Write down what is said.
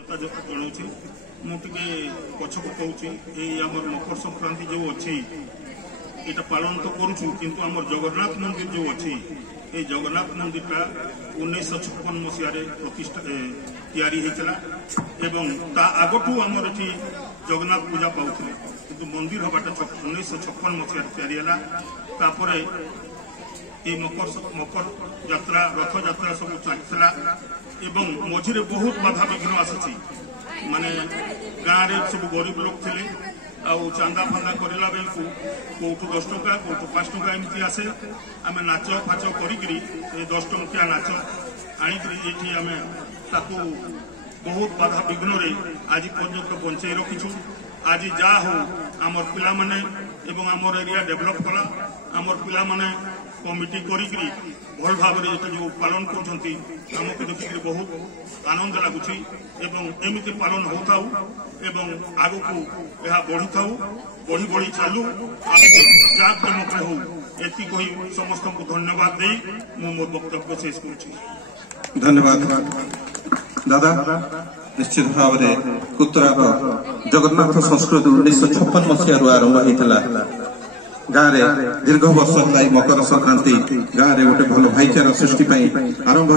मुझे पछक कहूँ मकर संक्रांति जो अच्छी ये पालन तो करुचु किंतु आम जगन्नाथ मंदिर जो अच्छी ये जगन्नाथ मंदिर टा 1956 मसीह प्रतिष्ठा तैयारी होता आगठू आमर ये जगन्नाथ पूजा पाते कि मंदिर हवाटा 1956 मसीह तैयारी ये मकर यात्रा रथ यात्रा सब चलता एवं मझे बहुत बाधा विघ्न आसी माने गाँव में सब गरीब लोग थे चांदा फांदा करला बेलू कौटू 10 टंका कौटू 5 टंका एमती आसे आम नाच फाच कर 10 टंकिया नाच आनिकी आम बहुत बाधा विघ्न आज पर्यंत बंचाई रखीचु। आज जा हो आमर पिला माने एवं आमर एरिया डेभलप कला आमर पिला माने कमिटी करी भल भाव जो पालन करमको देखिक बहुत आनंद लगुच एमती पालन होता आग को यह बढ़ी था बढ़ी बढ़ी चालू जाकजमक हो एति कही समस्त को धन्यवाद दे मु मोर वक्तव्य शेष कर धन्यवाद दादा। निश्चित भाव कुतरार जगन्नाथ संस्कृति 1956 मसीह आरंभ होता गाँव में दीर्घ वर्ष मकर संक्रांति गाँव में गोटे भल भाईचारा सृष्टि आरंभ।